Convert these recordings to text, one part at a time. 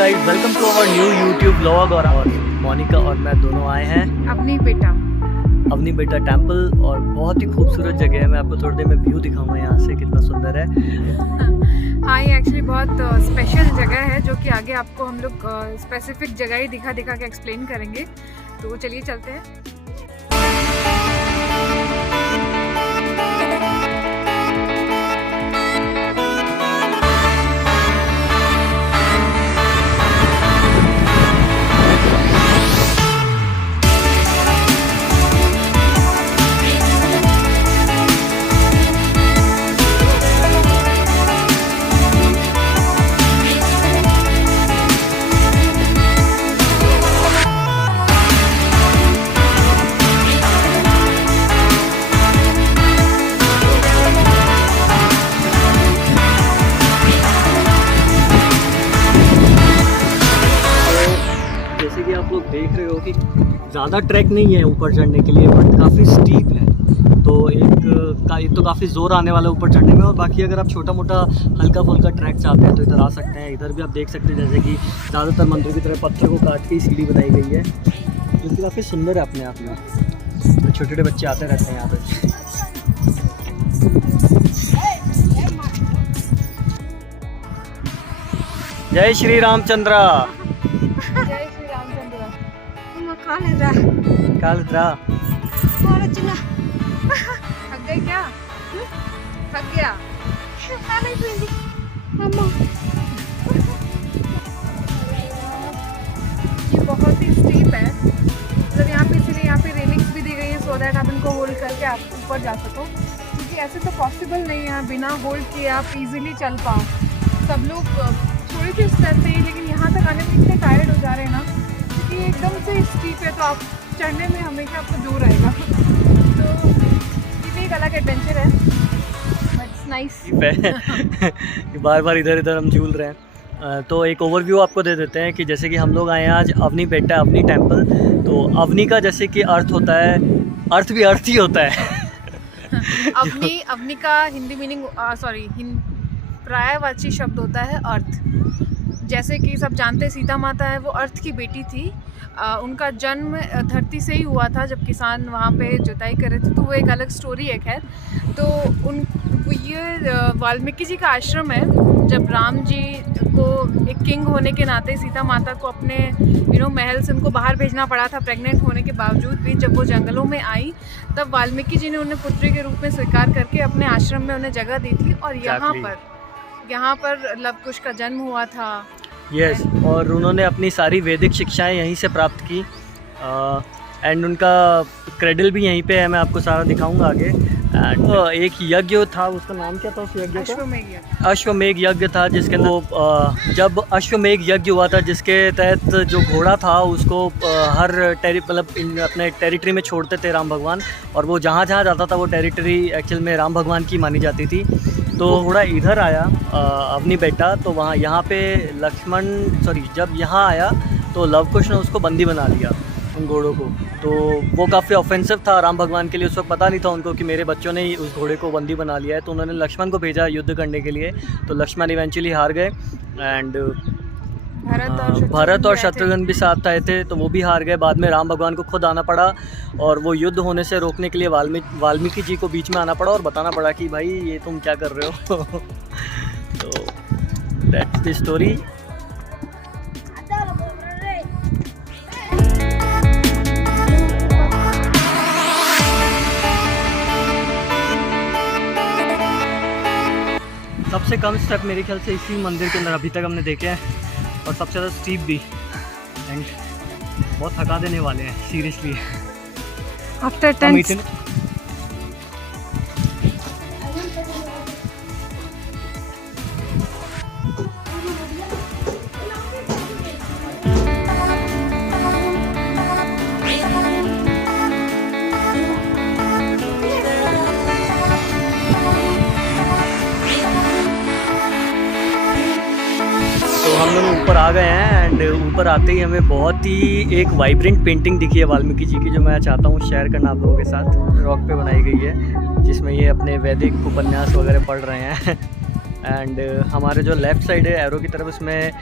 Guys, welcome to our new YouTube vlog. और Monica और मैं दोनों आए हैं अवनी बेटा टेम्पल, और बहुत ही खूबसूरत जगह है। मैं आपको थोड़ी देर में व्यू दिखाऊंगा यहाँ से, कितना सुंदर है। हाँ, ये एक्चुअली बहुत स्पेशल जगह है जो कि आगे आपको हम लोग स्पेसिफिक जगह ही दिखा के एक्सप्लेन करेंगे। तो चलिए चलते हैं। जैसे कि आप लोग देख रहे हो कि ज़्यादा ट्रैक नहीं है ऊपर चढ़ने के लिए, बट काफ़ी स्टीप है। तो एक तो काफ़ी ज़ोर आने वाला है ऊपर चढ़ने में, और बाकी अगर आप छोटा मोटा हल्का फुल्का ट्रैक चाहते हैं तो इधर आ सकते हैं। इधर भी आप देख सकते हैं जैसे कि ज़्यादातर मंदिर की तरह पत्थर को काट के ही सीढ़ी बनाई गई है, जो कि काफ़ी सुंदर है अपने आप में। तो छोटे छोटे बच्चे आते रहते हैं यहाँ पर। जय श्री रामचंद्र। जय श्री रामचंद्र। कालद्रा थक गए क्या? थक गया? ये बहुत ही स्टीप है, मतलब यहाँ पे, इसीलिए यहाँ पे रेलिंग्स भी दी गई है सो दैट आप इनको होल्ड करके आप ऊपर जा सको, क्योंकि ऐसे तो पॉसिबल नहीं है बिना होल्ड किए आप इजीली चल पाओ। सब लोग थोड़ी सी स्टेप पे, लेकिन यहाँ तक आने में इतने टायर्ड हो जा रहे हैं ना, क्योंकि एकदम से स्टीप है, तो आप चढ़ने में हमेशा आपको जोर आएगा। तो ये भी एक अलग एडवेंचर है, बट इट्स नाइस। बार बार इधर इधर हम झूल रहे हैं। तो एक ओवरव्यू आपको दे देते हैं कि जैसे कि हम लोग आए हैं आज अवनी बेटा अवनी टेम्पल। तो अवनी का जैसे कि अर्थ होता है, अर्थ भी अर्थ ही होता है। अवनी का हिंदी मीनिंग पर्यायवाची शब्द होता है अर्थ। जैसे कि सब जानते हैं सीता माता है, वो अर्थ की बेटी थी। उनका जन्म धरती से ही हुआ था जब किसान वहाँ पे जुताई कर रहे थे, तो वो एक अलग स्टोरी है। खैर, तो ये वाल्मीकि जी का आश्रम है। जब राम जी को एक किंग होने के नाते सीता माता को अपने महल से उनको बाहर भेजना पड़ा था, प्रेग्नेंट होने के बावजूद भी, जब वो जंगलों में आई तब वाल्मीकि जी ने उन्हें पुत्री के रूप में स्वीकार करके अपने आश्रम में उन्हें जगह दी थी। और यहाँ पर लव कुश का जन्म हुआ था। यस, और उन्होंने अपनी सारी वैदिक शिक्षाएं यहीं से प्राप्त की। एंड उनका क्रेडल भी यहीं पे है, मैं आपको सारा दिखाऊंगा आगे। एंड एक यज्ञ था, उसका नाम क्या था उस यज्ञ का? अश्वमेघ यज्ञ था, जिसके अंदर जब अश्वमेघ यज्ञ हुआ था, जिसके तहत जो घोड़ा था उसको हर अपने टेरिटरी में छोड़ते थे राम भगवान, और वो जहाँ जहाँ जाता था वो टेरिटरी एक्चुअल में राम भगवान की मानी जाती थी। तो घोड़ा इधर आया अवनी बेटा, तो वहाँ यहाँ पे जब यहाँ आया तो लव कुश ने उसको बंदी बना लिया, उन घोड़ों को। तो वो काफ़ी ऑफेंसिव था राम भगवान के लिए। उस वक्त पता नहीं था उनको कि मेरे बच्चों ने ही उस घोड़े को बंदी बना लिया है। तो उन्होंने लक्ष्मण को भेजा युद्ध करने के लिए, तो लक्ष्मण इवेंचुअली हार गए। एंड भरत और शत्रुघ्न भी साथ आए थे, तो वो भी हार गए। बाद में राम भगवान को खुद आना पड़ा, और वो युद्ध होने से रोकने के लिए वाल्मीकि जी को बीच में आना पड़ा और बताना पड़ा कि भाई ये तुम क्या कर रहे हो। तो दैट्स द स्टोरी। सबसे कम स्टेप मेरे ख्याल से इसी मंदिर के अंदर अभी तक हमने देखे हैं, और सबसे ज़्यादा स्टीप भी, एंड बहुत थका देने वाले हैं सीरियसली। आफ्टर 10 हम लोग ऊपर आ गए हैं। एंड ऊपर आते ही हमें बहुत ही एक वाइब्रेंट पेंटिंग दिखी है वाल्मीकि जी की, जो मैं चाहता हूँ शेयर करना आप लोगों के साथ। रॉक पे बनाई गई है, जिसमें ये अपने वैदिक उपन्यास वगैरह पढ़ रहे हैं। एंड हमारे जो लेफ़्ट साइड है एरो की तरफ, उसमें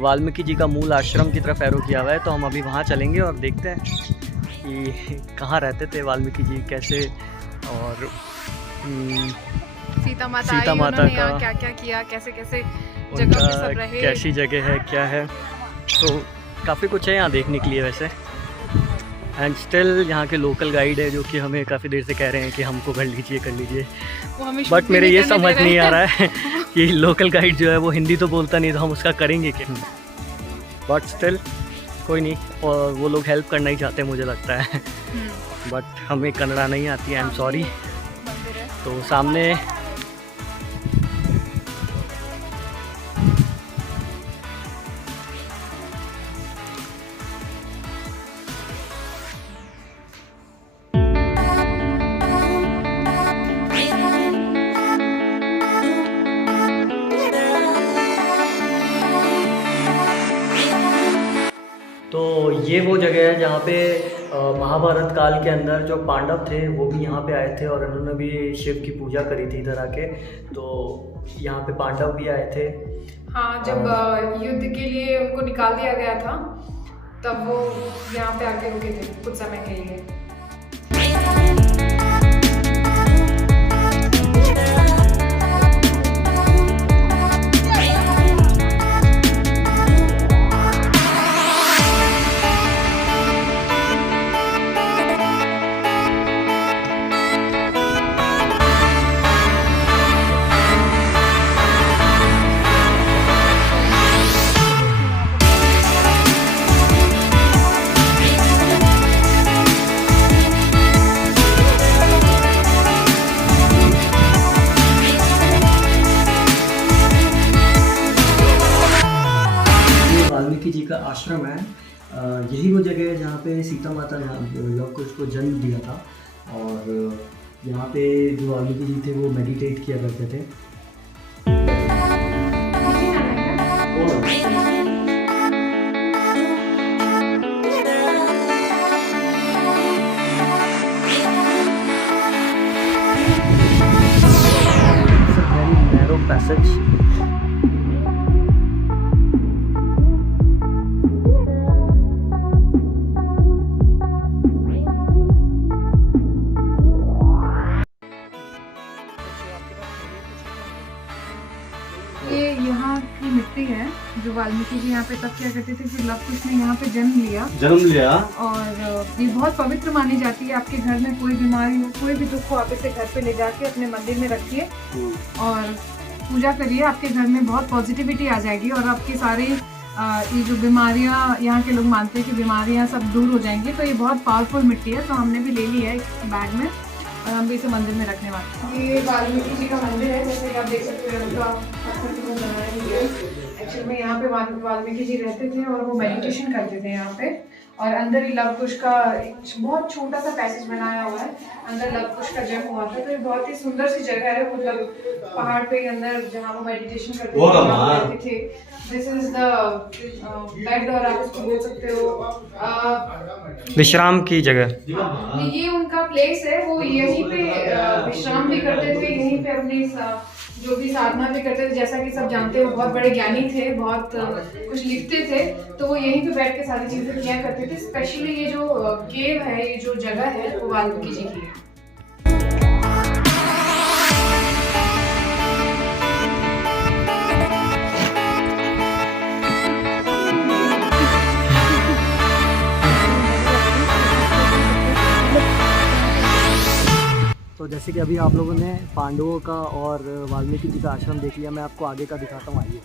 वाल्मीकि जी का मूल आश्रम की तरफ एरो किया हुआ है, तो हम अभी वहाँ चलेंगे और देखते हैं कि कहाँ रहते थे वाल्मीकि जी, कैसे, और सीता माता सीता माता का क्या क्या किया, कैसे कैसे जगह पे सब उनका रहे, कैसी जगह है, क्या है। तो काफ़ी कुछ है यहाँ देखने के लिए वैसे। एंड स्टिल यहाँ के लोकल गाइड है जो कि हमें काफ़ी देर से कह रहे हैं कि हमको कर लीजिए। वो हमें shoot बट भी मेरे नहीं ये करने समझ दे रहे नहीं आ हैं। रहा है कि लोकल गाइड जो है वो हिंदी तो बोलता नहीं, तो हम उसका करेंगे क्या। बट स्टिल कोई नहीं, और वो लोग हेल्प करना ही चाहते हैं मुझे लगता है। बट हमें कन्नड़ा नहीं आती, आई एम सॉरी। मंदिर है। तो सामने तो ये वो जगह है जहाँ पे महाभारत काल के अंदर जो पांडव थे वो भी यहाँ पे आए थे, और उन्होंने भी शिव की पूजा करी थी इधर आके। तो यहाँ पे पांडव भी आए थे। हाँ, जब युद्ध के लिए उनको निकाल दिया गया था तब वो यहाँ पे आके रुके थे कुछ समय के लिए। वाल्मीकि जी का आश्रम है। यही वो जगह है जहाँ पे सीता माता ने लव कुश को जन्म दिया था, और यहाँ पे जो वाल्मीकि जी थे वो मेडिटेट किया करते थे। Very narrow passage. ये यहाँ की मिट्टी है जो वाल्मीकि जी यहाँ पे तब क्या करते थे कि लव कुश ने यहाँ पे जन्म लिया, और ये बहुत पवित्र मानी जाती है। आपके घर में कोई बीमारी हो, कोई भी दुख हो, आप इसे घर पे ले जाके अपने मंदिर में रखिए और पूजा करिए। आपके घर में बहुत पॉजिटिविटी आ जाएगी और आपकी सारी ये जो बीमारियाँ, यहाँ के लोग मानते हैं कि बीमारियाँ सब दूर हो जाएंगी। तो ये बहुत पावरफुल मिट्टी है, तो हमने भी ले ली है एक बैग में और हम भी इसे मंदिर में रखने वाले हैं। ये वाल्मीकि जी का मंदिर है, जैसे कि आप देख सकते हैं उनका पत्थर से बनाया गया है। एक्चुअली में यहाँ पे वाल्मीकि जी रहते थे और वो मेडिटेशन करते थे यहाँ पे, और अंदर ही लव कुश का एक बहुत छोटा सा पैसेज बनाया हुआ है, अंदर लव कुश का जन्म हुआ था। तो ये बहुत ही सुंदर सी जगह है, मतलब पहाड़ पे अंदर जहाँ वो मेडिटेशन करते थे। दिस इज द बेड, और आप इसको बोल सकते हो विश्राम की जगह। ये उनका प्लेस है, वो यहीं पे विश्राम भी करते थे, यहीं पे अपनी जो भी साधना भी करते थे। जैसा कि सब जानते हैं वो बहुत बड़े ज्ञानी थे, बहुत कुछ लिखते थे, तो वो यहीं पे बैठ के सारी चीजें किया करते थे। स्पेशली ये जो केव है, ये जो जगह है, वो वाल्मीकि जी की है। तो जैसे कि अभी आप लोगों ने पांडवों का और वाल्मीकि जी का आश्रम देख लिया, मैं आपको आगे का दिखाता हूँ, आइए।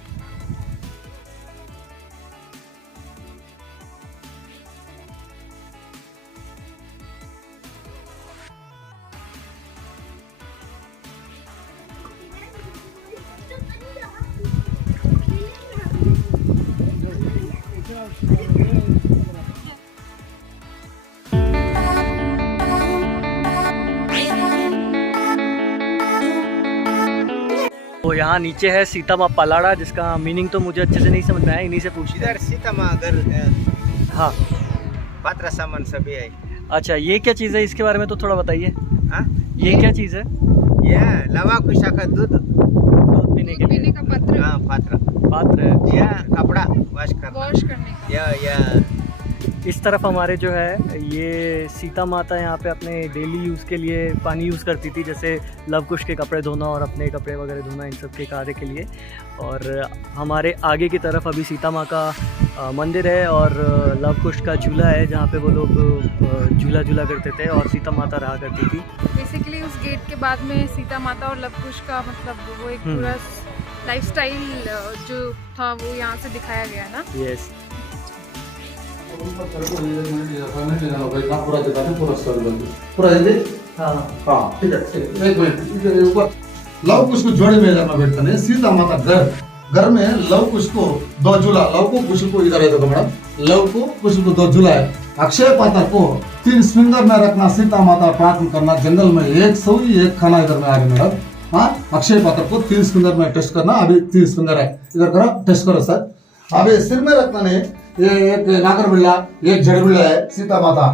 तो यहाँ नीचे है सीता माँ पलाड़ा, जिसका मीनिंग तो मुझे अच्छे से नहीं समझ में आया, इन्हीं से पूछिए। इधर सीता माँ घर हाँ, पात्रा सामान सभी है। अच्छा, ये क्या चीज़ है, इसके बारे में तो थोड़ा बताइए। हाँ, ये क्या चीज़ है? ये लवा कुश का दूध दूध पीने के लिए। का पत्र। हाँ, पात्रा पात्र है। या कपड़ा वॉश करना, वॉश करने का। या इस तरफ हमारे जो है ये सीता माता यहाँ पे अपने डेली यूज़ के लिए पानी यूज़ करती थी, जैसे लव कुश के कपड़े धोना और अपने कपड़े वगैरह धोना, इन सब के कार्य के लिए। और हमारे आगे की तरफ अभी सीता माँ का मंदिर है और लव कुश का झूला है, जहाँ पे वो लोग झूला करते थे और सीता माता रहा करती थी। बेसिकली उस गेट के बाद में सीता माता और लव कुश का मतलब वो एक पूरा लाइफस्टाइल जो था वो यहाँ से दिखाया गया ना। यस। पूरा हिंदी हाँ हाँ ठीक है एक मिनट इधर ऊपर लव कुश को जोड़े में इधर में बैठते हैं सीता माता घर में लव कुश को दो झूला लव को कुश को इधर है देखो मैडम लव को कुश को दो झूला है अक्षय पात्र को 3 फिंगर में रखना सीता माता प्रार्थना करना जंगल में 101 खाना इधर में आ रही मैडम हाँ अक्षय पात्र को 3 फिंगर में टेस्ट करना अभी 30 फिंगर है इधर करो टेस्ट करो सर अभी सिर में रखना नहीं ये एक नागर बिल्ला एक जड़ बिल्ला है सीता माता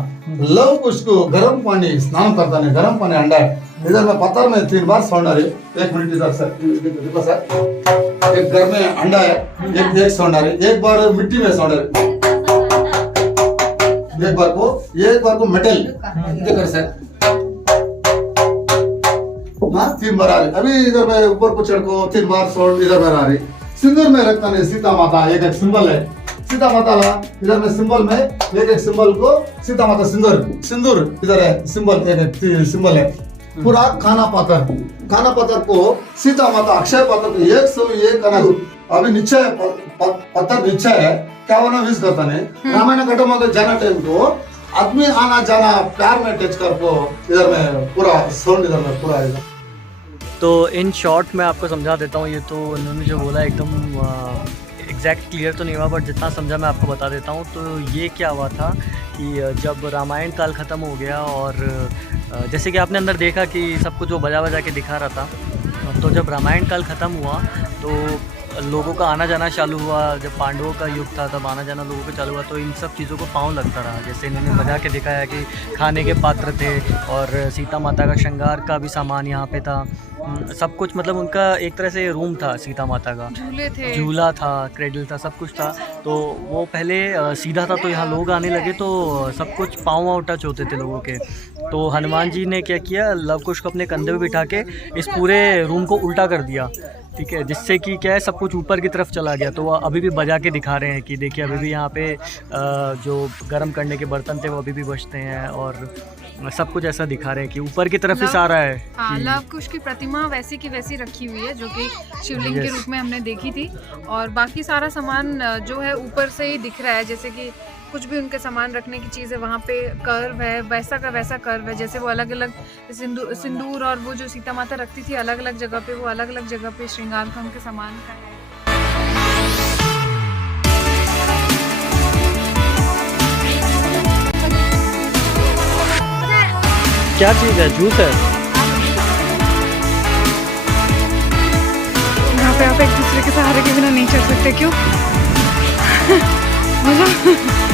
लव कुश को गर्म पानी स्नान करता है गर्म पानी अंडा है इधर में पत्थर में 3 बार सोना है 1 मिनट इधर सर देखो सर एक घर में अंडा है एक सोना है एक बार मिट्टी में सोना है एक बार को मेटल देखो सर हाँ 3 बार आ रही अभी इधर में ऊपर को चढ़ को 3 बार सोन इधर में आ रही सिंदूर में रखता नहीं सीता माता एक सिंबल है सीता माता ला इधर में सिंबल में एक सिंबल को सीता माता सिंदूर इधर है सिंबल एक सिंबल है पूरा खाना पात्र को सीता माता अक्षय पात्र को 101 अनाज अभी नीचे पत्थर नीचे है क्या वो ना विश करता नहीं रामायण घटों में जाना टाइम को आदमी आना जाना प्यार में टच कर को इधर में पूरा सोन इधर में पूरा इधर। तो इन शॉर्ट मैं आपको समझा देता हूँ, ये तो उन्होंने जो बोला एकदम एग्जैक्ट क्लियर तो नहीं हुआ बट जितना समझा मैं आपको बता देता हूँ। तो ये क्या हुआ था कि जब रामायण काल ख़त्म हो गया और जैसे कि आपने अंदर देखा कि सब कुछ वो बजा के दिखा रहा था, तो जब रामायण काल ख़त्म हुआ तो लोगों का आना जाना चालू हुआ। जब पांडवों का युग था तब आना जाना लोगों का चालू हुआ, तो इन सब चीज़ों को पाँव लगता रहा। जैसे इन्होंने बजा के दिखाया कि खाने के पात्र थे और सीता माता का श्रृंगार का भी सामान यहाँ पे था, सब कुछ मतलब उनका एक तरह से रूम था सीता माता का, झूले थे, झूला था, क्रेडल था, सब कुछ था। तो वो पहले सीधा था, तो यहाँ लोग आने लगे तो सब कुछ पाँव टच होते थे लोगों के। तो हनुमान जी ने क्या किया, लव कुश को अपने कंधे पे बिठा के इस पूरे रूम को उल्टा कर दिया, ठीक है, जिससे कि क्या है सब कुछ ऊपर की तरफ चला गया। तो वो अभी भी बजा के दिखा रहे हैं कि देखिए अभी भी यहाँ पे जो गर्म करने के बर्तन थे वो अभी भी बचते हैं और सब कुछ ऐसा दिखा रहे हैं कि ऊपर की तरफ ही सारा है। हाँ, लव कुश की प्रतिमा वैसी की वैसी रखी हुई है जो कि शिवलिंग के रूप में हमने देखी थी, और बाकी सारा सामान जो है ऊपर से ही दिख रहा है। जैसे कि कुछ भी उनके सामान रखने की चीज़ है, वहाँ पे कर्व है, वैसा का वैसा कर्व है। जैसे वो अलग अलग सिंदूर और वो जो सीता माता रखती थी अलग अलग जगह पे, वो अलग अलग जगह पे श्रृंगार का उनके सामान का है। क्या चीज़ है? जूस है। यहाँ पे आप एक दूसरे के सहारे के बिना नहीं चल सकते, क्यों? मतलब